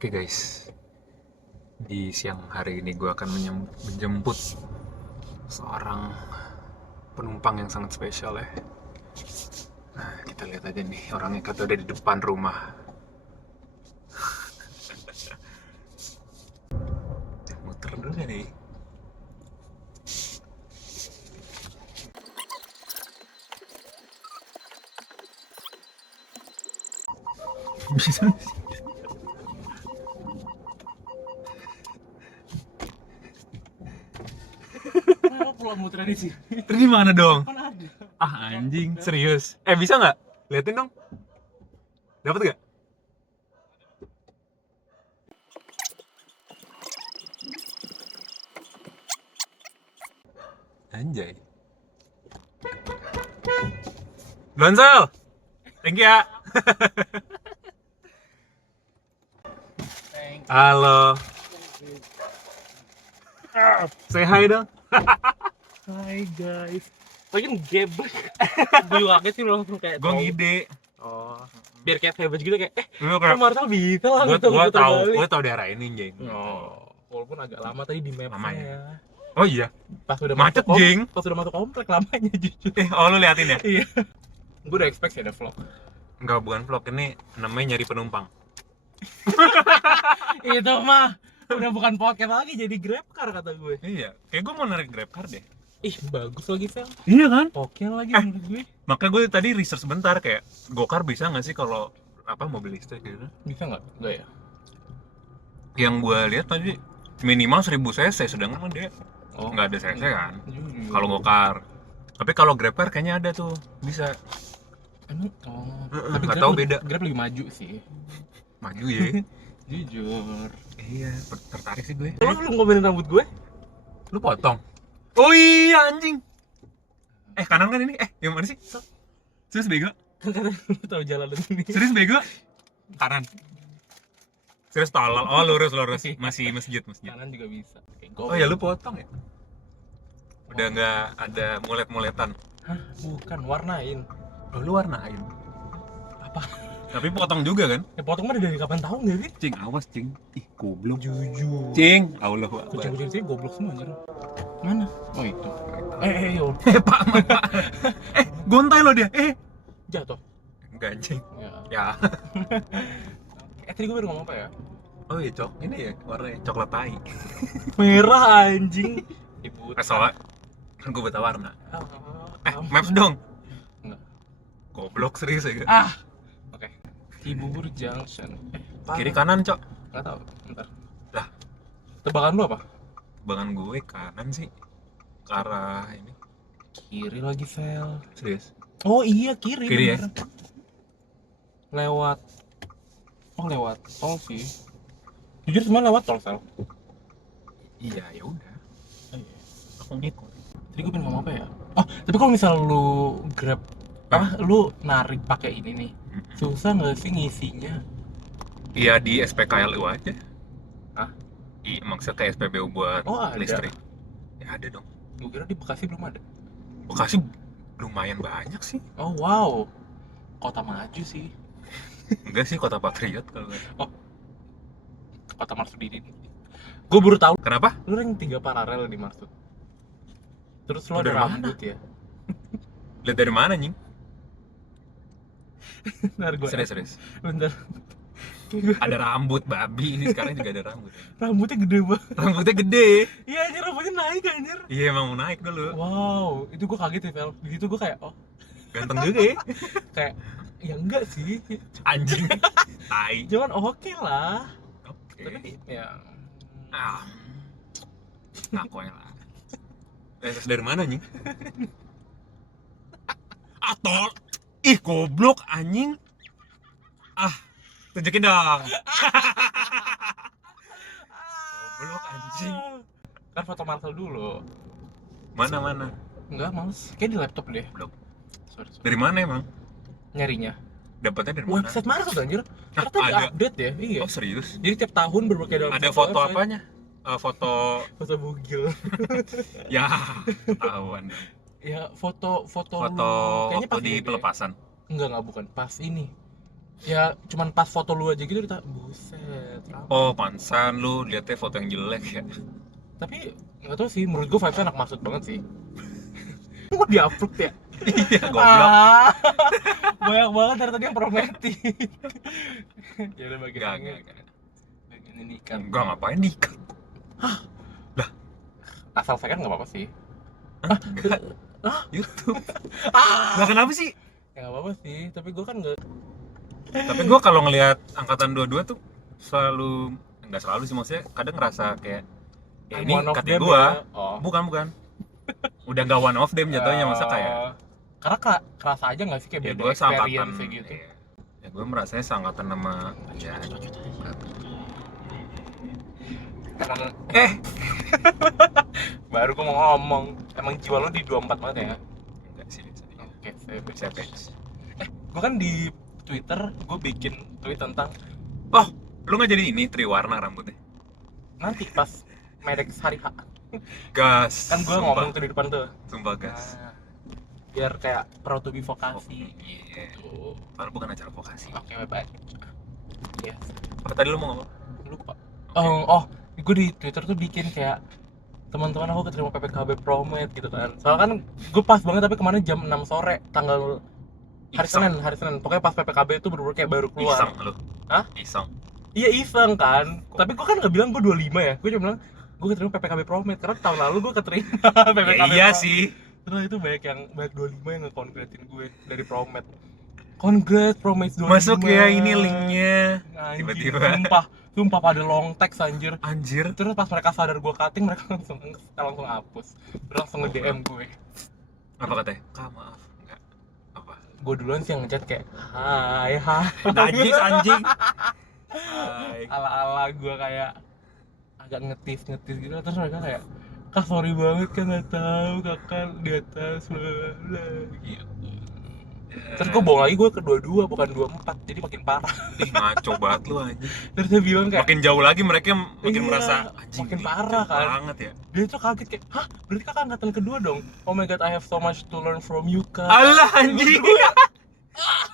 Oke guys, di siang hari ini gue akan menjemput seorang penumpang yang sangat spesial ya. Nah, kita lihat aja nih, orangnya kata udah di depan rumah. Muter dulu gak nih? Bisa sih. Kenapa pulang muter di sini? Terus di mana dong? Kan ada. Ah anjing, serius. Bisa nggak? Liatin dong. Dapat nggak? Anjay. Gonzal, thank you ya. Halo. Say hi dong. Hai guys. Lagi ngegebek. Gue kaget sih langsung kayak. Gue ngide. Oh. Biar kayak savage gitu kayak Lu kok Martel bisa lah gue tau daerah ini Jeng. Oh. Walaupun agak lama tadi di map Lama ya? ya. Oh iya. Pas udah Macet, masuk Jing. Pas udah masuk komplek lamanya jujur. Lu liatin ya? Iya. Gue udah expect sih ada vlog. Enggak, bukan vlog, ini namanya nyari penumpang. Itu mah udah bukan podcast lagi jadi grab car kata gue. Iya, kayak gue mau narik grab car deh. Ih bagus lagi Fel. Iya kan? Oke lagi menurut gue. Makanya gue tadi research sebentar kayak gokar bisa nggak sih kalau mobil listrik gitu. Bisa nggak? Enggak ya. Yang gue lihat tadi minimal 1000 cc, sedangkan dia Oh. nggak ada cc kan. Jujur. Kalau gokar. Tapi kalau grab car kayaknya ada tuh, bisa. Emang? Oh. Nggak Grab tahu lebih- beda. Grab lebih maju sih. Maju ya. Jujur. Iya, tertarik sih gue. Lu ngomelin rambut gue? Lu potong. Oh iya anjing. Kanan kan ini? Yang mana sih? Serius bego? Kan kata lu tahu jalan ini. Serius bego? Kanan. Serius tolol. Oh, lurus. Masih masjid. Kanan juga bisa. Kayak Oh ya, lu potong ya? Udah nggak ada mulet-muletan. Hah? Bukan, warnain. Oh, lu warnain. Apa? Tapi potong juga kan? Ya potong mah dari kapan tahu nggak sih? Cing, awas cing. Ih, goblok. Jujur. Cing, Allah Akbar. Kucing-kucing sini goblok semua anjir. Mana? Oh itu. Yo. Pak, Pak. Gontai lo dia. Jatuh. Enggak anjing. Ya. Ya. Tadi gue baru ngomong apa ya? Oh iya, Cok. Ini ya warnanya coklat tai. Merah anjing. Ibu. Soalnya kan gue buta warna. Oh. Maps dong. Enggak. Goblok serius ya. Oke. Cibubur Junction. Kiri kanan, Cok. Enggak tahu. Bentar. Lah. Tebakan lu apa? Tebakan gue kanan sih. Ke arah ini. Kiri lagi, Vel. Serius. Oh iya, kiri. Kiri ya? bener. Lewat. Oh, lewat tol sih. Jujur semua lewat tol, Vel. Iya, ya udah. Aku ngikut. Tadi gue pengen ngomong apa ya? Oh, tapi kalau misal lu grab lu narik pakai ini nih, susah nggak sih ngisinya? Iya, di SPKLU aja. Hah? Iya, maksudnya kayak SPBU buat Oh, ada. listrik. Ya ada dong. Gue kira di Bekasi belum ada. Bekasi lumayan banyak sih. Oh wow, kota maju sih. Enggak sih, kota patriot kalau nggak. Kota Marsudin. Gue baru tahu. Kenapa? Lu rank 3 paralel di Marsud. Terus lu Oh, ada dari mana? rambut ya? Lihat dari mana, Nying? Bentar gue. Serius. Bentar. Ada rambut babi, ini sekarang juga ada rambut. Rambutnya gede banget. Rambutnya gede. Iya anjir, rambutnya naik anjir. Iya, emang mau naik dulu. Wow, itu gue kaget ya, Vel. Di situ gue kayak, oh, Ganteng juga ya. kayak ya enggak sih. Anjing. Tai. Cuman oke lah. Oke. Tapi ya Ngaku ya lah. Dari mana, Nying? Atol. Ih, goblok anjing. Tunjukin dong. Goblok anjing. kan foto Marcel dulu. Mana? Enggak, males. Kayak di laptop deh. Belum. Sorry. Dari mana emang? Nyarinya. Dapatnya dari mana? Website Marcel anjir. Hah, Ternyata ada? update ya. Iya. Oh, serius? Jadi tiap tahun berbagai dalam Ada foto website. apanya? Foto Foto bugil. ya ketahuan. Ya foto Foto lu. Kayaknya waktu pas di ini deh. pelepasan. Enggak bukan. Pas ini. Ya cuman pas foto lu aja gitu kita buset. Oh, pansan lu liatnya foto yang jelek ya. Tapi nggak tahu sih, menurut gua vibes-nya enak maksud banget sih. Kok di-upload ya? Iya, goblok. Ah, banyak banget dari tadi yang prometik. Ya udah bagian ini. Enggak. Bagian ini kan. Enggak, ngapain diikat? Asal saya kan nggak apa-apa sih. Enggak. Ah, YouTube. ah. Enggak kenapa sih? Ya nggak apa-apa sih, tapi gua kan nggak. Tapi gue kalau ngelihat angkatan 22 tuh selalu, enggak selalu sih, maksudnya kadang ngerasa kayak ya I'm ini one of kating them gue. ya. Oh. Bukan. Udah gak one of them jatuhnya, masa kayak Karena kerasa aja nggak sih kayak ya beda gue seangkatan experience gitu. ya, ya gue merasanya seangkatan sama ya. Karena Eh, baru gua mau ngomong, emang jiwa lo di 24 banget ya. enggak sih biasa aja. Oke, Saya page. gua kan di Twitter gua bikin tweet tentang Oh, lu nggak jadi ini triwarna rambutnya? nanti pas Medex hari H. Gas. Kan gua ngomong tuh di depan tuh. Sumpah gas. Nah, biar kayak proud to be Oh, vokasi. iya. Tuh. Padahal bukan acara vokasi. Oke, bye. Yes. Apa tadi lu mau ngomong? Lupa. Oh, gue di Twitter tuh bikin kayak teman-teman aku keterima PPKB Promed gitu kan. Soalnya kan gue pas banget tapi kemarin jam 6 sore tanggal hari Iseng. Senin. Pokoknya pas PPKB itu bener-bener kayak baru keluar. Iseng lu. Hah? Iseng. Iya iseng kan. Tapi gue kan nggak bilang gue 25 ya. Gue cuma bilang gue keterima PPKB Promed karena tahun lalu gue keterima Ya PPKB iya Promed. sih. Terus itu banyak 25 yang nge-congratin gue dari Promed. Congrats Promed 25. Masuk ya ini linknya. Anjing, Tiba-tiba. Sumpah pada long text anjir. Anjir. Terus pas mereka sadar gue cutting, mereka langsung hapus. Terus langsung nge-DM gue. Apa katanya? Kak maaf. Enggak. Apa? Gue duluan sih yang ngechat kayak hai. Najis anjing. Hai. Ala-ala gue kayak agak ngetis gitu. Terus mereka kayak, Kak sorry banget kan nggak tahu kakak di atas bla gitu. Terus gue bohong lagi, gue ke 22 bukan 24, jadi makin parah. Ih, ngaco banget lu anjing. Terus dia bilang kayak Makin jauh lagi mereka makin Iya, merasa anjing. makin ini parah jauh kan. Banget ya. dia tuh kaget kayak, hah berarti kakak angkatan kedua dong? Oh my god, I have so much to learn from you kak. Alah anjing.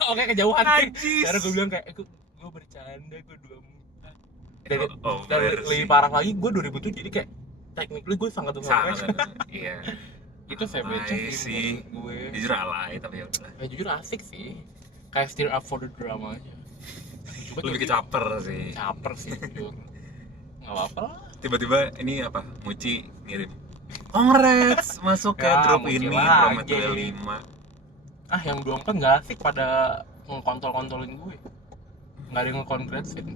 Oke kejauhan nih. Najis. Karena gue bilang kayak, gue bercanda, gue 24. Dan Over lebih sih. parah lagi, gue 2007 jadi kayak technically gue sangat Sangat. Iya. itu saya baca Alay sih. gue. Jujur alay tapi ya udah. Ya jujur asik sih, kayak steer up for the drama aja. Coba Lebih ke caper sih. caper sih jujur. Nggak apa-apa lah. Tiba-tiba ini apa? Muci ngirim. Congrats masuk ke Ya, grup Muci ini lagi. Promet 25. Yang 24 nggak asik pada ngekontol-kontolin gue. Nggak ada yang ngekongrasin.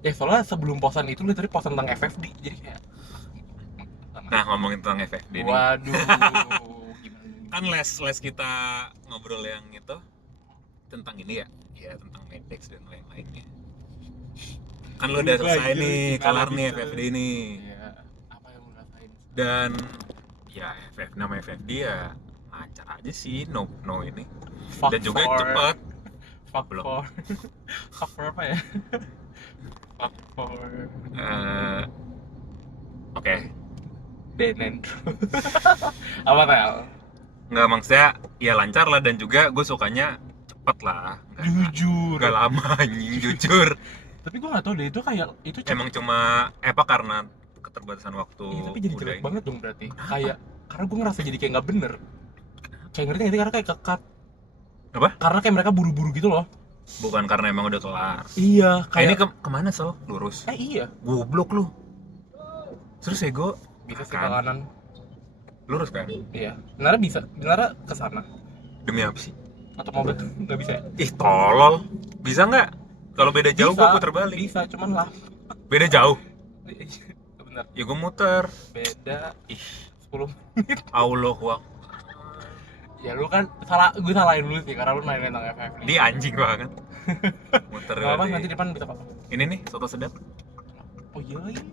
Ya soalnya sebelum posan itu tadi posan tentang FFD jadi kayak Nah, ngomongin tentang FFD nih. waduh gimana Kan les kita ngobrol yang itu tentang ini ya. Ya, tentang Medex dan lain-lainnya. Kan lu udah Juga, selesai anjir, nih, tinggal kelar nih bisa. FFD nih. ya apa yang lu rasain Dan ya nama FFD ya lancar aja sih, no ini. fuck Dan juga for- cepet. fuck Belum. for fuck for apa ya fuck for Oke. Denen apa Tel? Nggak, maksudnya ya lancar lah, dan juga gue sukanya cepet lah. Jujur Nggak lama anjing, jujur. tapi gue nggak tahu deh itu kayak itu Emang cuma apa karena keterbatasan waktu. iya, tapi jadi udah jelek ini. banget dong berarti kayak karena gue ngerasa jadi kayak nggak bener kayak ngerti nggak sih? Karena kayak kekat Apa? karena kayak mereka buru-buru gitu loh. Bukan karena emang udah kelar. Iya Kayak ini kayak kemana Sol? Lurus. iya Goblok lu. Terus ego bisa sih ke kan? kanan. Lurus kan? Iya, benernya ke sana. Demi apa sih? Atau mobil nggak bisa ya? Ih, tolol. Bisa nggak? Kalau beda jauh Bisa, gue puter balik. Bisa, cuman lah. Beda jauh. Bener, Ya gue muter. beda Ih, 10. Allahu Akbar. Ya lu kan gue salahin lu sih karena lu nanya tentang FF nih. Dia anjing banget. Muter Gak apa, di- nanti depan bisa apa? Ini nih, soto sedap. Oh iya lagi.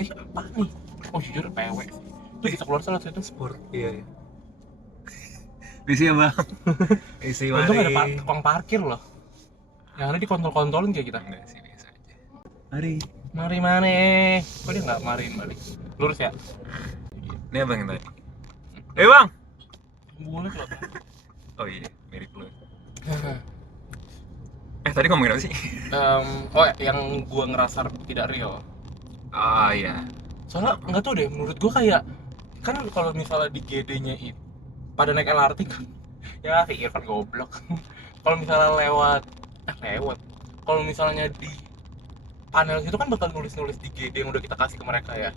Apa nih? Oh jujur PW sih. Itu bisa keluar salah satu sport. Iya. Isi ya bang. Isi Untung ada mari. tukang parkir loh. Yang ada dikontol-kontolin kayak kita. Enggak sih, biasa aja. Mari. Mari mana? Kok dia nggak marin balik? Lurus ya? Ini abang yang tadi. Bang! Boleh loh. Oh iya, mirip lu. Tadi ngomongin apa sih? Oh yang gua ngerasa tidak real. Ah iya. Soalnya nggak tahu deh, menurut gua kayak kan kalau misalnya di GD-nya itu pada naik LRT kan, ya si Irfan goblok. Kalau misalnya lewat, kalau misalnya di panel itu kan bakal nulis-nulis di GD yang udah kita kasih ke mereka ya,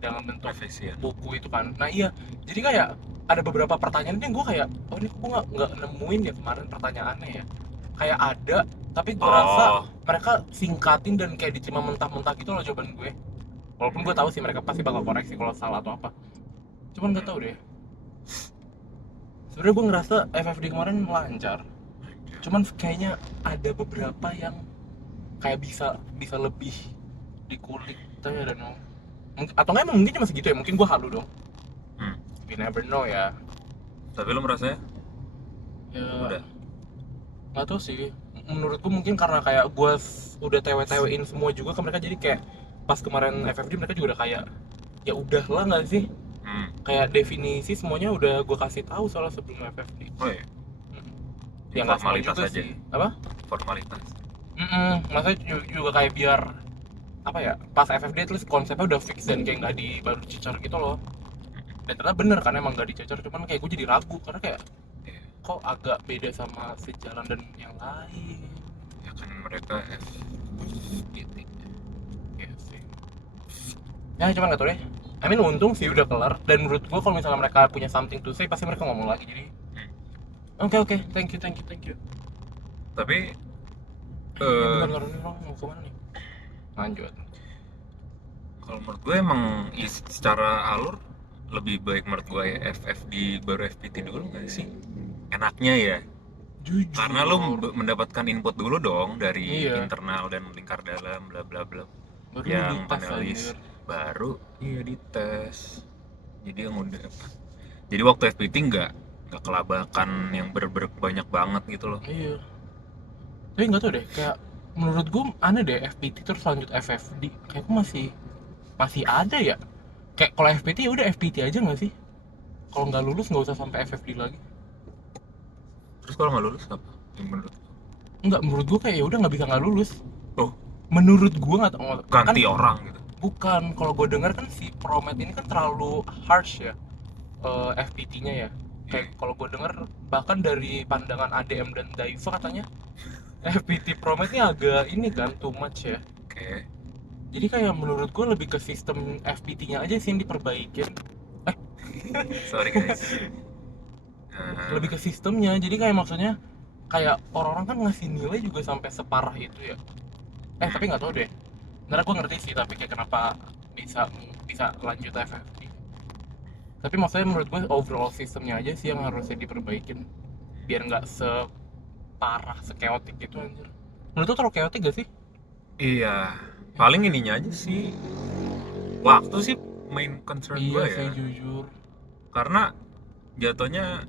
dalam bentuk Profesi ya. buku itu kan. Nah iya, jadi kayak ada beberapa pertanyaan yang gue kayak, oh ini gue nggak nemuin ya kemarin pertanyaannya ya. Kayak ada, tapi gue rasa Oh. mereka singkatin dan kayak diterima mentah-mentah gitu loh jawaban gue. Walaupun gue tahu sih mereka pasti bakal koreksi kalau salah atau apa. Cuman nggak tahu deh. Sebenarnya gue ngerasa FFD kemarin lancar. Cuman kayaknya ada beberapa yang kayak bisa bisa lebih dikulik. Tapi I don't know. Atau nggak emang mungkin cuma segitu ya, mungkin gue halu dong. Hmm. We never know ya. Tapi lu merasa Ya udah? nggak tahu sih, menurut gue mungkin karena kayak gue udah tewe-tewein semua juga ke mereka, jadi kayak pas kemarin FFD mereka juga udah kayak ya udahlah nggak sih, kayak definisi semuanya udah gue kasih tahu soalnya sebelum FFD. Oh iya. Ya nggak semua Formalitas juga aja. sih, apa? Formalitas. Maksudnya juga kayak biar apa ya, pas FFD at least konsepnya udah fix dan kayak nggak baru dicecer gitu loh. Dan ternyata bener kan emang nggak dicecer, cuman kayak gue jadi ragu karena kayak Iya. kok agak beda sama sejalan dan yang lain. Ya kan mereka FPT. Iya sih. Ya cuman nggak tahu deh. I mean untung sih udah kelar, dan menurut gua kalau misalnya mereka punya something to say pasti mereka ngomong lagi, jadi oke, thank you. Tapi Ya benar ini orang mau kemana nih? Lanjut. kalau menurut gue emang secara alur lebih baik menurut gue ya FFD baru FPT dulu nggak sih? Enaknya ya. Jujur. Karena lo mendapatkan input dulu dong dari Iya. internal dan lingkar dalam bla bla bla. Baru Yang dites, panelis anjir. baru iya dites. Jadi yang udah apa? Jadi waktu FPT nggak kelabakan yang banyak banget gitu loh. Iya. Tapi nggak tahu deh, kayak menurut gua aneh deh FPT terus lanjut FFD. Kayak gua masih ada ya. Kayak kalau FPT ya udah FPT aja nggak sih? Kalau nggak lulus nggak usah sampai FFD lagi. Terus kalau nggak lulus apa? Yang menurut lo? Nggak, menurut gua kayak ya udah nggak bisa nggak lulus. Oh, Menurut gua nggak tahu kan. ganti orang gitu. Bukan, kalau gue dengar kan si Promet ini kan terlalu harsh ya, FPT-nya ya. Kayak kalau gue dengar bahkan dari pandangan ADM dan Daiva katanya FPT Promet ini agak ini kan too much ya. Oke. Jadi kayak menurut gue lebih ke sistem FPT-nya aja sih yang diperbaikin. Sorry guys. Lebih ke sistemnya. Jadi kayak maksudnya kayak orang-orang kan ngasih nilai juga sampai separah itu ya. Tapi nggak tahu deh. Karena gue ngerti sih, tapi kayak kenapa bisa lanjut FFP. Tapi maksudnya menurut gue overall sistemnya aja sih yang harusnya diperbaikin biar nggak separah, sekeotik gitu anjir. Menurut lo terlalu keotik gak sih? Iya, paling ininya aja sih. Waktu sih main concern Iya gue sih ya. jujur. Karena jatuhnya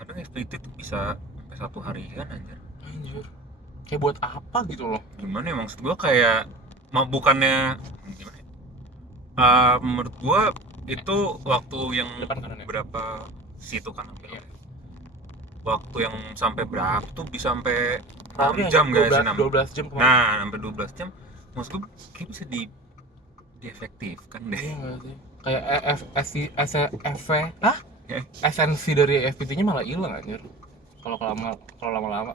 kadang FPT tuh bisa sampai 1 harian anjir. Anjir. Kayak buat apa gitu loh? Gimana ya maksud gue kayak bukannya gimana ya? Menurut gue itu waktu yang Depan kanan ya? berapa situ kan ambil. Iya. Waktu yang sampai berapa tuh bisa sampai Probably 6 jam hanya gak sih? 12 jam kemarin. Nah, sampai 12 jam. Maksud gue kayak bisa diefektifkan deh. Iya nggak sih? Kayak FV, ah? Ya. Esensi dari FPT-nya malah hilang anjir. Kalau lama-lama.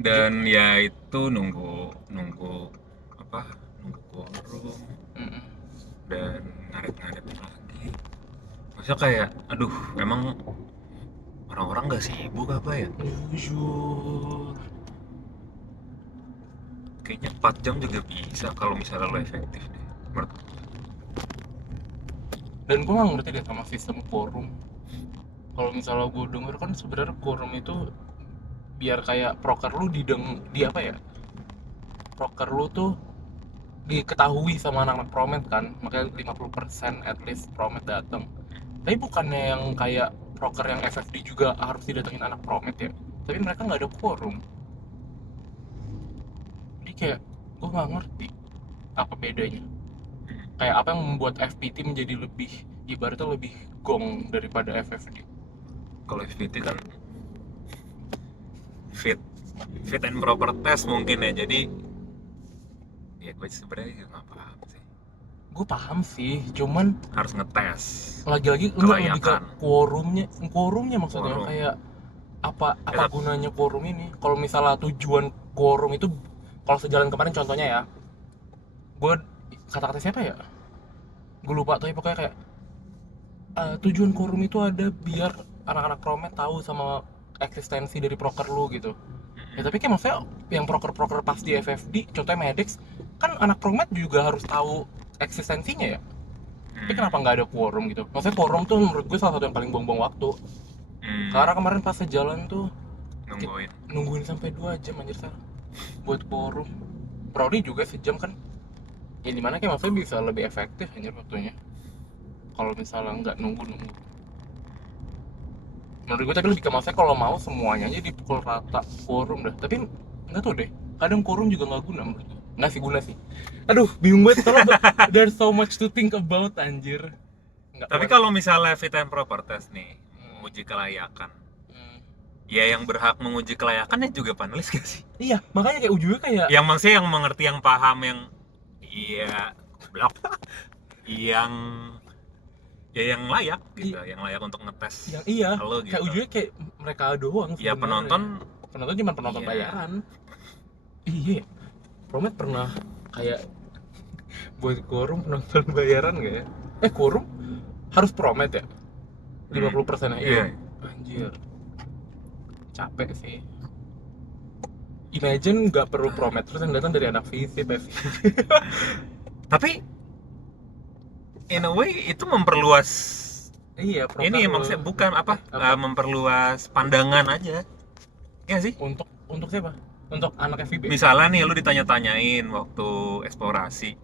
Dan ya itu nunggu apa? Nunggu quorum Mm-mm. dan ngaret lagi. Maksudnya kayak, aduh, emang orang-orang nggak sibuk apa ya? Jujur. Kayaknya 4 jam juga bisa kalau misalnya lo efektif deh. Menurut gue. Dan gue nggak ngerti deh sama sistem quorum. Kalau misalnya gue denger kan sebenarnya quorum itu biar kayak proker lu di apa ya, proker lu tuh diketahui sama anak-anak promet kan, makanya 50% at least promet datang. Tapi bukannya yang kayak proker yang FFD juga harus didatengin anak promet ya, tapi mereka nggak ada quorum. Jadi kayak gue nggak ngerti apa bedanya, kayak apa yang membuat FPT menjadi lebih ibaratnya lebih gong daripada FFD. Kalau FPT kan fit fit and proper test mungkin ya, jadi ya gue sebenarnya juga nggak paham sih, Gue paham sih, cuman harus ngetes lagi-lagi enggak lebih ke kelayakan quorumnya maksudnya quorum. kayak apa Ya, gunanya quorum ini kalau misalnya tujuan quorum itu, kalau sejalan kemarin contohnya ya, gue kata-kata siapa ya, gue lupa tapi pokoknya kayak tujuan quorum itu ada biar anak-anak promet tahu sama eksistensi dari proker lu gitu. Ya tapi kayak maksudnya yang proker-proker pas di FFD contohnya Medex kan anak promet juga harus tahu eksistensinya ya. Tapi kenapa nggak ada quorum gitu? Maksudnya quorum tuh menurut gue salah satu yang paling buang-buang waktu. Karena kemarin pas sejalan tuh nungguin. nungguin sampai 2 jam anjir Sar, buat quorum. Prodi juga sejam kan. Ya dimana kayak maksudnya bisa lebih efektif anjir waktunya. Kalau misalnya nggak nunggu-nunggu. Menurut gue tapi lebih ke maksudnya kalau mau semuanya aja dipukul rata quorum dah. Tapi nggak tahu deh. Kadang quorum juga nggak guna menurut gue. Nggak sih guna sih. Aduh, bingung banget soalnya there's so much to think about anjir. Nggak Tapi buat- kalau misalnya fit and proper test nih, uji kelayakan, Hmm. ya yang berhak menguji kelayakannya juga panelis gak sih? Iya, makanya kayak ujungnya kayak Yang maksudnya yang mengerti, yang paham, yang iya blok, yang ya yang layak gitu, yang layak untuk ngetes yang iya, lo gitu. kayak ujungnya kayak mereka doang Ya sebenarnya. penonton Cuma penonton iya. bayaran. Iya, Promet pernah kayak buat quorum penonton bayaran nggak ya? Quorum harus Promet ya? 50% Iya. Anjir, capek sih. Imagine nggak perlu Promet terus yang datang dari anak FISIP ya. Tapi in a way itu memperluas Iya, ini proker maksudnya loh. bukan apa, memperluas pandangan aja ya sih. Untuk siapa? Untuk anak FIB. Misalnya nih lu ditanya-tanyain waktu eksplorasi,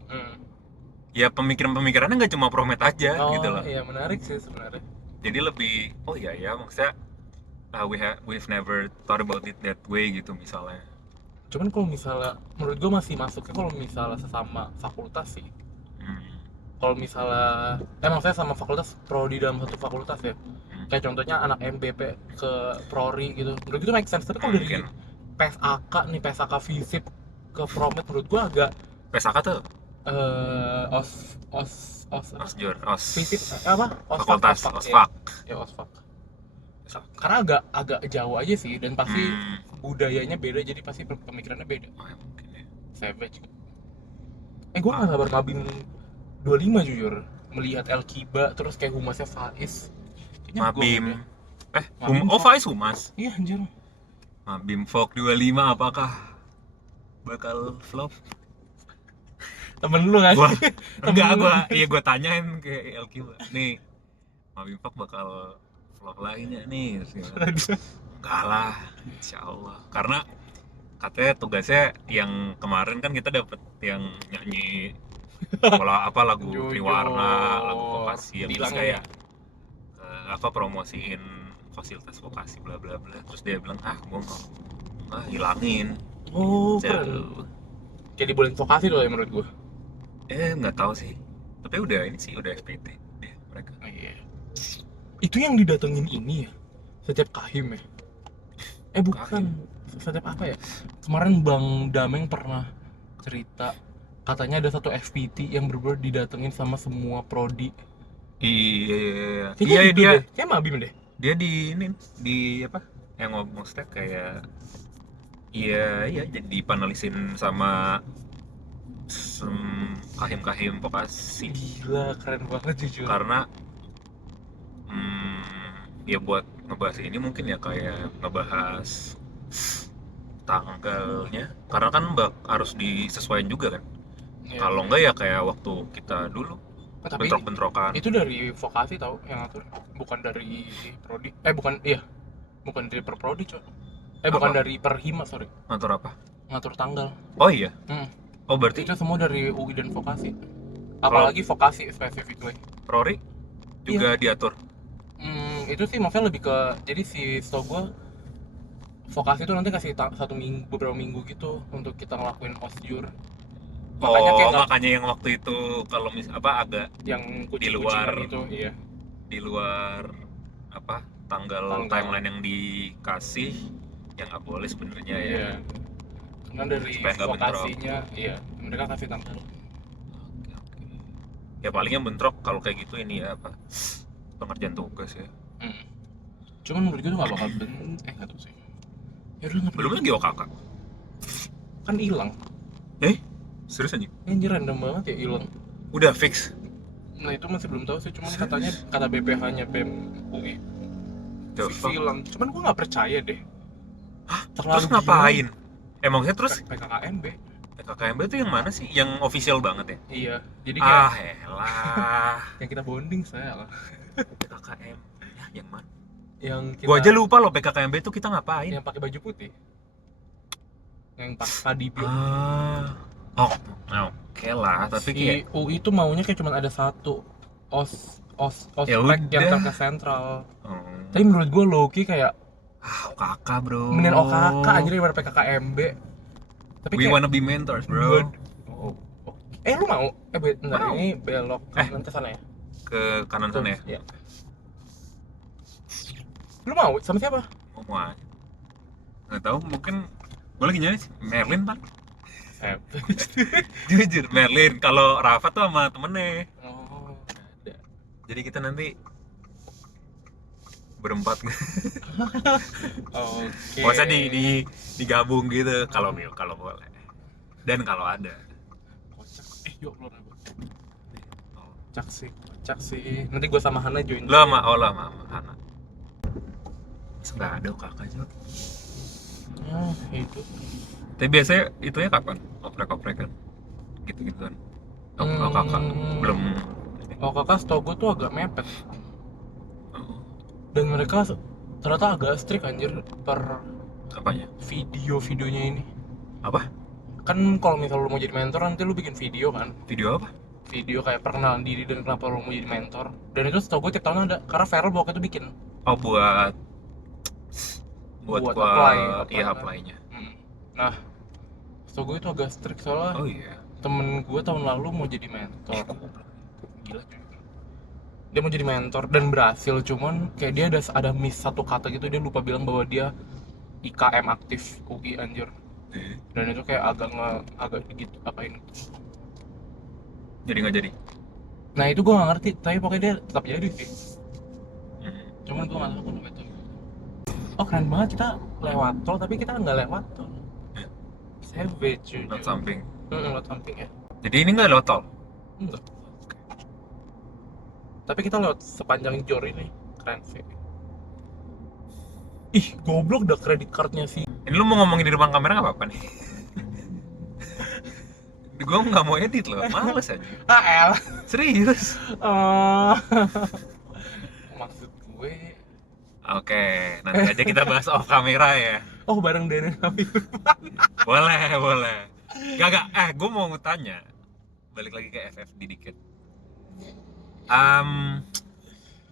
ya pemikiran-pemikirannya nggak cuma Promet aja gitu loh. Iya menarik sih sebenarnya. Jadi lebih oh iya ya maksudnya we've never thought about it that way gitu misalnya. Cuman kalau misalnya menurut gue masih masuknya kalau misalnya sesama fakultas sih. Kalau misalnya maksudnya sama fakultas prodi dalam satu fakultas ya. Kayak contohnya anak MBP ke Prori gitu. Menurut gue itu make sense. Tapi kalau dari Mungkin. PSAK nih, PSAK FISIP ke Promet menurut gue agak PSAK tuh OSJUR OS FISIP apa? fakultas OSFAK, OSFAK. ya OSFAK. Karena agak jauh aja sih dan pasti budayanya beda jadi pasti pemikirannya beda. Oh, ya mungkin ya. Savage. Gue gak sabar Mabim 25 jujur melihat Elkiba terus kayak humasnya Faiz. Kayaknya Mabim gong deh. Mabim Fok. Faiz Humas. Iya anjir. Mabim Fok 25 apakah bakal flop? Temen lu gak Gua sih? enggak, Temen lu. gua tanyain ke Elki nih, Mabim Fok bakal flop lagi nggak nih? Enggak lah, insya Allah. Karena katanya tugasnya yang kemarin kan kita dapet yang nyanyi lagu Jujur. Triwarna, lagu vokasi yang terus Bilangnya. kayak promosiin fasilitas vokasi bla bla bla. Terus dia bilang gua nggak hilangin. Oh, keren. Jauh. Kayak dibolehin vokasi tuh ya menurut gue. Nggak tahu sih. Tapi udah ini sih udah SPT deh mereka. Oh, iya. Itu yang didatengin ini ya? Setiap Kahim ya? Bukan. Setiap apa ya? Kemarin Bang Dameng pernah cerita katanya ada satu FPT yang bener-bener didatengin sama semua prodi. Iya Kayaknya gitu dia deh. Kayak Mabim deh. dia di apa yang ngomong kayak iya jadi panelisin sama kahim-kahim vokasi. Gila, keren banget jujur. Karena ya buat ngebahas ini mungkin ya kayak ngebahas tanggalnya karena kan harus disesuaikan juga kan. Ya. Kalau enggak ya kayak waktu kita dulu Tapi bentrok-bentrokan. itu dari vokasi tau yang ngatur, bukan dari prodi. Bukan dari per prodi coy. Bukan Apa? dari per hima, sorry. Ngatur apa? Ngatur tanggal. Oh iya. Oh berarti Itu semua dari UI dan vokasi. Apalagi vokasi specifically. Rory juga diatur. Itu sih maksudnya lebih ke, jadi si setahu gue vokasi itu nanti kasih beberapa minggu gitu untuk kita ngelakuin OSJUR. Makanya kayak nggak makanya yang waktu itu kalau agak yang di luar. kucing-kucingan itu, iya. di luar tanggal Tanggal. timeline yang dikasih, yang nggak boleh sebenarnya ya. Iya. Karena dari Supaya nggak bentrok. lokasinya, iya, mereka kasih tanggal. Oke, oke. Ya palingnya bentrok kalau kayak gitu ini ya pengerjaan tugas ya. Cuman menurut gue tuh nggak bakal nggak tahu sih. Ya udah nggak Belum lagi OKK. kan hilang. Serius anjing? Anjir random banget ya hilang. Udah fix. Nah itu masih belum tahu sih, cuman katanya kata BPH-nya BEM UI The fix fuck? hilang. Cuman gue nggak percaya deh. Terus ngapain? Emangnya terus PKKMB. PKKMB itu yang mana sih? Yang official banget ya? Iya. Jadi kayak Elah. yang kita bonding saya lah. PKKMB ya, yang mana? Yang kita, Gua aja lupa loh PKKMB itu kita ngapain. yang pakai baju putih. Yang padi pil. Oke lah, tapi Si kayak UI itu maunya kayak cuma ada satu Ya ospek yang udah. ke sentral. oh, Tapi menurut gue low-key kayak OKK bro. mending OKK aja daripada PKKMB. Tapi We kayak wanna be mentors bro. Oh, oke. Lu mau? Bentar, Mau. ini belok kanan ke sana ya? Ke kanan sana ya. Iya. Lu mau sama siapa? Mau aja. Nggak tahu, mungkin gue lagi nyari Merlin pan. Jujur Merlin. Kalau Rafa tuh sama temennya. Oh, ada. Jadi kita nanti berempat. Oke. Nggak usah digabung gitu kalau boleh. Dan kalau ada. Kocak. Yuk lu nabrak. Kocak sih. Nanti gue sama Hana join. Lo sama Hana. Masa nggak ada kakak aja. Itu. Tapi biasanya itunya kapan? Oprek-oprek kan? Gitu-gitu kan? Kakak belum. Kakak setahu gue tuh agak mepet. Oh, Dan mereka ternyata agak strict anjir per apanya? videonya ini. Apa? Kan kalau misal lu mau jadi mentor nanti lu bikin video kan. Video apa? Video kayak perkenalan diri dan kenapa lu mau jadi mentor. Dan itu setahu gue tiap tahun ada. Karena Feral Bokeh itu bikin. Oh buat apply iya kan. apply-nya. Nah, setahu gue itu agak strict soalnya Oh iya. temen gue tahun lalu mau jadi mentor. Gila cuy. Dia mau jadi mentor dan berhasil, cuman kayak dia ada miss satu kata gitu, dia lupa bilang bahwa dia IKM aktif UI anjir. Dan itu kayak agak gitu apain. Jadi nggak jadi. Nah itu gue nggak ngerti, tapi pokoknya dia tetap jadi sih. Cuman gue nggak tahu kenapa itu. Oh keren banget, kita lewat tol tapi kita nggak lewat tol. Savage cuy. Not something. Lewat samping ya. Jadi ini nggak lewat tol. Enggak. Tapi kita lewat sepanjang jor ini, keren sih. Ih, goblok dah kredit cardnya sih. Ini lu mau ngomongin di depan kamera nggak apa-apa nih? Gue nggak mau edit loh, males aja. Elah. Serius. Maksud gue. Oke, nanti aja kita bahas off kamera ya. Oh bareng Denen Habib. Boleh. Gak. Gue mau tanya. Balik lagi ke FFD dikit.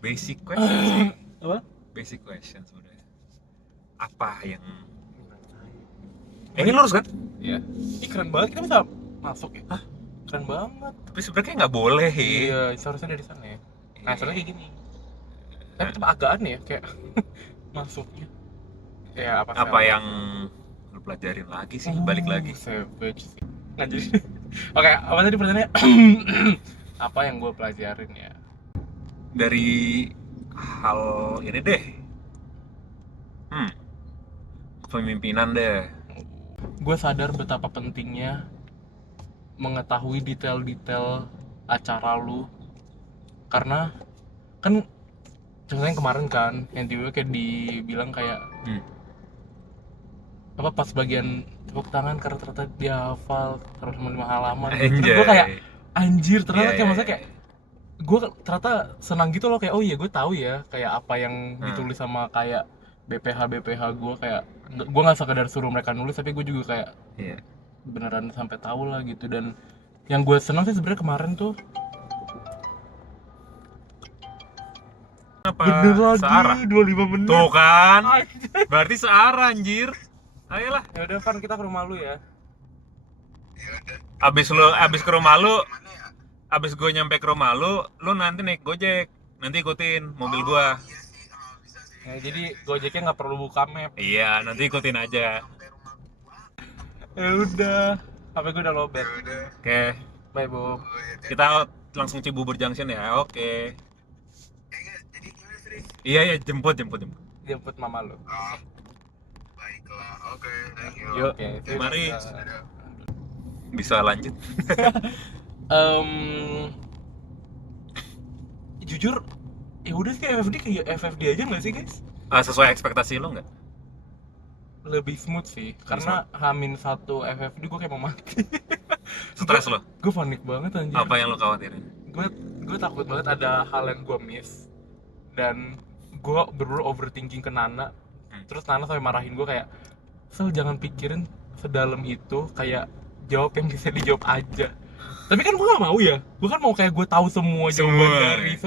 Basic question sih. Apa? Basic question sebenarnya. Apa yang ini lurus kan? Iya. Ih keren banget, kita bisa masuk ya. Hah? Keren banget. Tapi sebenarnya nggak boleh ya. Iya, seharusnya dari sana ya. Nah, seharusnya kayak gini. Tapi tetap agak aneh ya, kayak masuknya. Ya Apa yang lu pelajarin lagi sih? Balik lagi. Savage sih. Nggak jadi. Oke, apa tadi pertanyaannya? Apa yang gue pelajarin ya? Dari hal ini deh. Pemimpinan deh. Gue sadar betapa pentingnya mengetahui detail-detail acara lu, karena kan contohnya kemarin kan yang tiba-tiba kayak dibilang kayak apa pas bagian tepuk tangan karena ternyata dia hafal terus 5 halaman. Terus gue kayak anjir ternyata kayak maksudnya kayak gue ternyata senang gitu loh, kayak oh iya gue tahu ya kayak apa yang ditulis sama kayak BPH gue, kayak gue nggak sekedar suruh mereka nulis tapi gue juga kayak beneran sampai tahu lah gitu. Dan yang gue senang sih sebenarnya kemarin tuh bener lagi searah? 25 menit Tuh kan, berarti searah anjir. Ayolah. Ya udah Van, kita ke rumah lu ya. abis ke rumah lu, abis gue nyampe ke rumah lu nanti naik Gojek, nanti ikutin mobil gua. Ya, jadi Gojeknya nggak perlu buka map. Iya, nanti ikutin aja. Ya udah, HP gue udah lowbat. Oke, Bye Bob. kita langsung Cibubur Junction ya. Oke. Iya iya, jemput. Jemput mama lu. Baiklah, oke, thank you. Yuk, Oke, mari Dadah. bisa lanjut. Em, jujur, ya udah sih FFD kayak FFD aja nggak sih guys? Sesuai ekspektasi lo nggak? Lebih smooth sih, karena Hamin satu FFD gue kayak mau mati. Stres lo? Gue panik banget anjir. Apa yang lo khawatirin? Gue takut banget ada hal yang gue miss, dan gue bener overthinking ke Nana. Terus Nana sampai marahin gue kayak, Sel jangan pikirin sedalam itu, kayak jawab yang bisa dijawab aja. Tapi kan gue gak mau ya, gue kan mau kayak gue tahu semua jawaban dari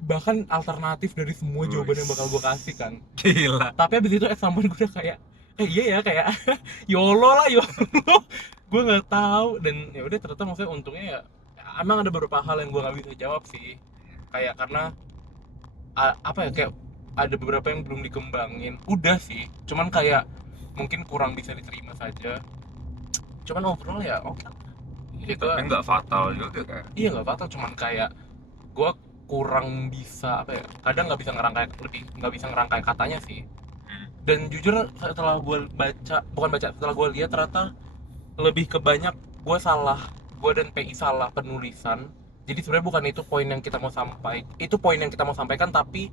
bahkan alternatif dari semua jawaban yang bakal gue kasih kan. Gila. Tapi abis itu at some point gue udah kayak iya ya kayak YOLO lah YOLO. Gue nggak tahu, dan ya udah ternyata maksudnya untungnya ya emang ada beberapa hal yang gue nggak bisa jawab sih, kayak karena apa ya, kayak ada beberapa yang belum dikembangin udah sih, cuman kayak mungkin kurang bisa diterima saja. Cuman overall ya oke. Ya, tapi nggak fatal juga kan? Iya nggak fatal, cuman kayak gue kurang bisa apa ya, kadang nggak bisa ngerangkai katanya sih. Dan jujur setelah gue setelah gue lihat ternyata lebih ke banyak gue dan PI salah penulisan. Jadi sebenarnya bukan itu poin yang kita mau sampaikan, tapi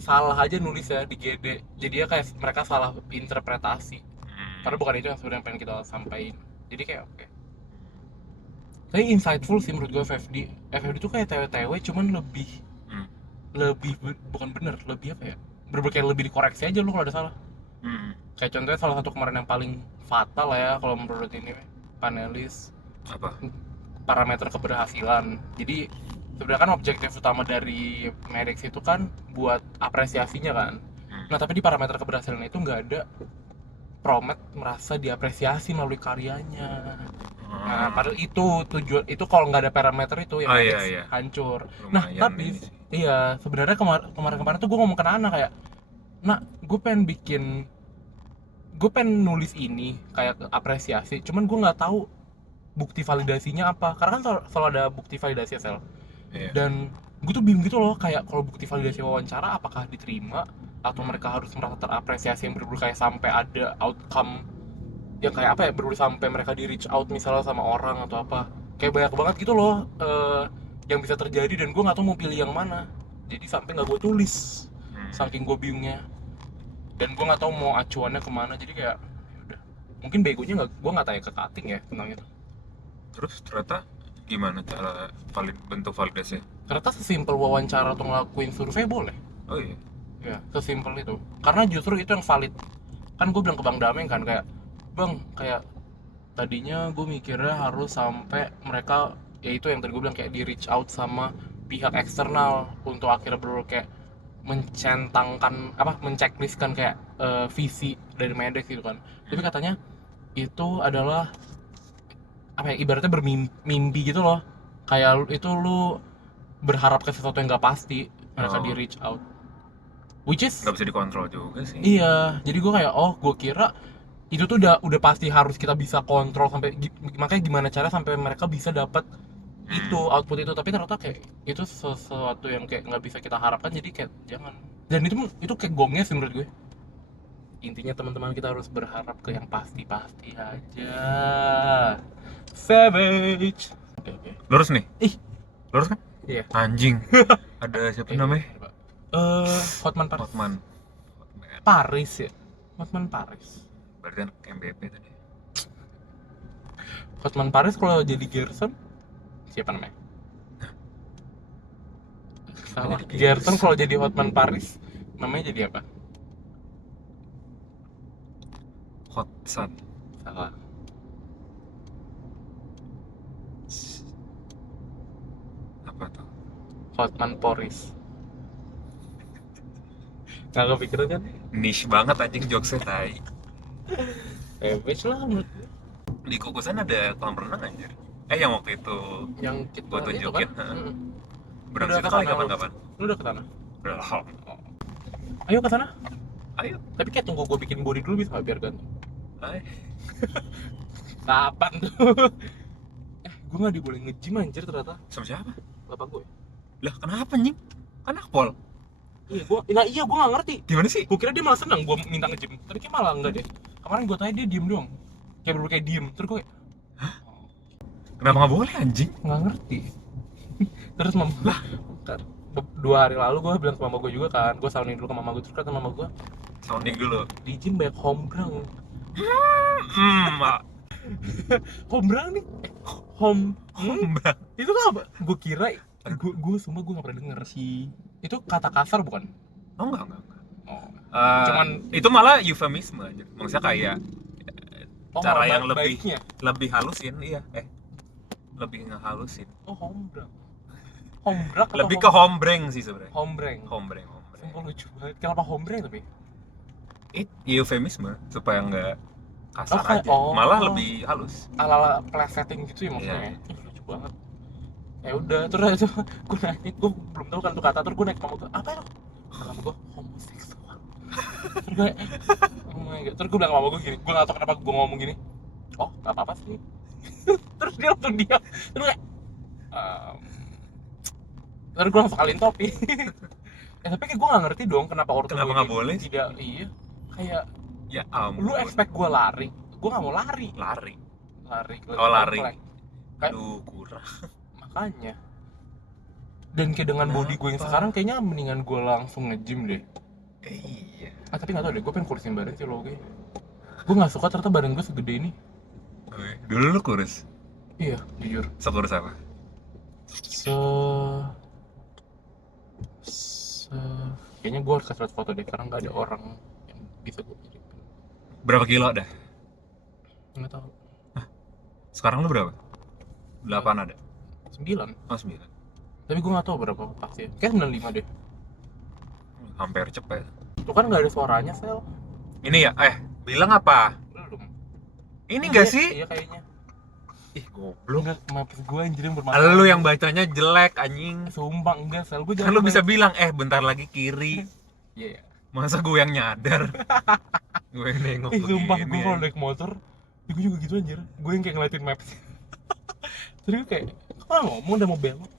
salah aja nulis ya di GD. Jadi ya kayak mereka salah interpretasi, karena bukan itu yang sebenarnya pengen kita sampaikan. Jadi kayak oke. Tapi insightful sih menurut gue FFD itu kayak TW-TW, cuman lebih bukan bener, lebih apa ya, kayak lebih dikoreksi aja lu kalau ada salah. Kayak contohnya salah satu kemarin yang paling fatal lah ya kalau menurut ini panelis, Apa? parameter keberhasilan. Jadi sebenarnya kan objektif utama dari Medix itu kan buat apresiasinya kan. Nah tapi di parameter keberhasilan itu nggak ada Promet merasa diapresiasi melalui karyanya. Nah padahal itu tujuan, itu kalau nggak ada parameter itu ya iya. hancur. Lumayan Nah tapi ini sih. iya sebenarnya kemarin tuh gue ngomong ke Nana kayak, Nak gue pengen nulis ini kayak apresiasi, cuman gue nggak tahu bukti validasinya apa, karena kan selalu ada bukti validasi sel. Iya. Dan gue tuh bingung gitu loh, kayak kalau bukti validasi wawancara apakah diterima atau mereka harus merasa terapresiasi yang bener-bener kayak sampai ada outcome yang kayak apa ya, bener-bener sampai mereka di reach out misalnya sama orang atau apa, kayak banyak banget gitu loh yang bisa terjadi, dan gue nggak tahu mau pilih yang mana. Jadi sampai nggak gue tulis saking gue bingungnya, dan gue nggak tahu mau acuannya kemana. Jadi kayak yaudah, mungkin begonya gue nggak tanya ke cutting ya tentang itu. Terus ternyata gimana cara bentuk validasi? Ternyata sesimpel wawancara atau ngelakuin survei boleh. Oh iya. Ya sesimpel itu, karena justru itu yang valid. Kan gue bilang ke Bang Dameng kan, kayak Bang, kayak tadinya gue mikirnya harus sampai mereka, ya itu yang tadi gue bilang, kayak di reach out sama pihak eksternal untuk akhirnya bener kayak mencekliskan kayak visi dari Medix gitu kan. Tapi katanya itu adalah apa ya, ibaratnya bermimpi gitu loh, kayak itu lu berharap ke sesuatu yang nggak pasti, mereka di reach out, which is Nggak bisa dikontrol juga sih. iya. Jadi gue kayak gue kira itu tuh udah pasti harus kita bisa kontrol sampai makanya gimana cara sampai mereka bisa dapat itu output itu. Tapi ternyata kayak itu sesuatu yang kayak nggak bisa kita harapkan, jadi kayak jangan. Dan itu kayak gongnya sih menurut gue. Intinya teman-teman, kita harus berharap ke yang pasti-pasti aja. Savage. Oke. Lurus nih? Ih. Lurus kan? Iya. Anjing. Ada siapa namanya? Hotman Paris. Hotman. Paris ya. Hotman Paris. Berarti kan MBP tadi. Hotman Paris kalau jadi Gerson siapa namanya? Salah. Gerson kalau jadi Hotman Paris namanya jadi apa? Hot Sun. Salah. Apa tuh? Hotman Paris. Nggak kepikiran kan? Niche banget anjing jokesnya tai. Savage lah menurut gue. Di Kukusan ada kolam renang anjir. Yang waktu itu Yang kita gua itu tunjukin, kan. heeh. Mm. Berang Udah situ ke kali sana, kapan-kapan. Lu udah ke sana? Udah lah. Ayo ke sana. Ayo. Tapi kayak tunggu gue bikin body dulu bisa nggak biar ganteng. Ayo. Kapan tuh? Gue nggak dibolehin nge-gym anjir ternyata. Sama siapa? Bapak gue. Lah kenapa anjing? Kan akpol. Iya gue nggak ngerti. Gimana sih? Gue kira dia malah senang gue minta nge-gym. Tapi kayak malah enggak deh. Kemarin gue tanya dia diem doang. Kayak bener kayak diem. Terus gue kayak Kenapa nggak boleh anjing? nggak ngerti. Terus mama kan 2 hari lalu gue bilang ke mama gue juga kan. Gue sounding dulu ke mama gue. Terus kata mama gue Sounding dulu. di gym banyak homegrown. Mak. Homegrown nih? Home Mbak. itu kan apa? Gue kira gue sumpah gue nggak pernah denger sih. Itu kata kasar bukan? Oh enggak. Oh. Cuman itu malah eufemisme aja. Maksudnya kayak cara yang baiknya. lebih halusin, iya. Lebih ngehalusin. Oh, homebrew. Homebrew atau Lebih ke hombreng sih sebenarnya. hombreng. Hombreng. Sumpah lucu banget. Kenapa hombreng tapi? Eufemisme supaya nggak kasar kayak- aja. oh. Malah lebih halus. Ala-ala pleseting gitu ya maksudnya. Iya. Lucu banget. Ya udah, terus itu gue nanya, gue belum tahu kan tuh kata, terus gue naik ke mama gue, apa itu? Kata mama gue, homoseksual. Terus gue, oh my god, terus gue bilang ke mama gue gini, gue gak tau kenapa gue ngomong gini. Oh, gak apa-apa sih. Terus dia langsung diam. Terus kayak, terus gue langsung alihin topi. Tapi kayak gue gak ngerti dong kenapa ortu Kenapa gue nggak ini boleh? tidak, iya. Kayak, Ya ampun. lu expect gue lari, gue gak mau lari. Lari. Lari Lari. komplek. Kayak- Aduh, kurang. Makanya. Dan kayak dengan body gue yang Kenapa? sekarang kayaknya mendingan gue langsung nge-gym deh. Iya. Tapi gak tau deh, gue pengen kurusin badan sih lo kayak. Gue gak suka ternyata badan gue segede ini. Dulu lu kurus. Iya, jujur. Sekurus apa? Kayaknya gue harus kasih liat foto deh, karena gak ada orang yang bisa gue mirip. Berapa kilo dah? Gak tau. Sekarang lu berapa? 8 ada. 9. Oh, 9. Tapi gue gak tau berapa pasti. Kayak 95 deh. Hampir cepet. Tuh kan gak ada suaranya, Sel. Ini ya, bilang apa? Belum. Ini enggak Iya, sih? Iya kayaknya. Ih, goblok. Enggak, mampus gue anjir yang bermasalah. Lu yang bacanya jelek anjing. Sumpah enggak, Sel. Gue Kan lu bisa bilang, bentar lagi kiri. Iya, iya. Masa gue yang nyadar? Gue yang nengok Sumpah gue begini. kalau naik motor, ya gue juga gitu anjir. Gue yang kayak ngeliatin maps. Terus gue kayak, kok ngomong udah mau belok?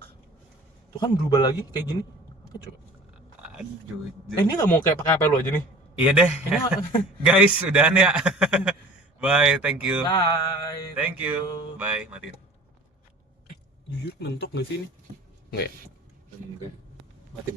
Tuh kan berubah lagi kayak gini. Apa coba? Aduh. Ini gak mau kayak pakai HP lu aja nih? Iya deh. Kayaknya Guys, udahan ya. Bye, thank you. bye. Thank you. Bye, matiin. Jujur mentok gak sih ini? Enggak ya? Enggak. Matiin.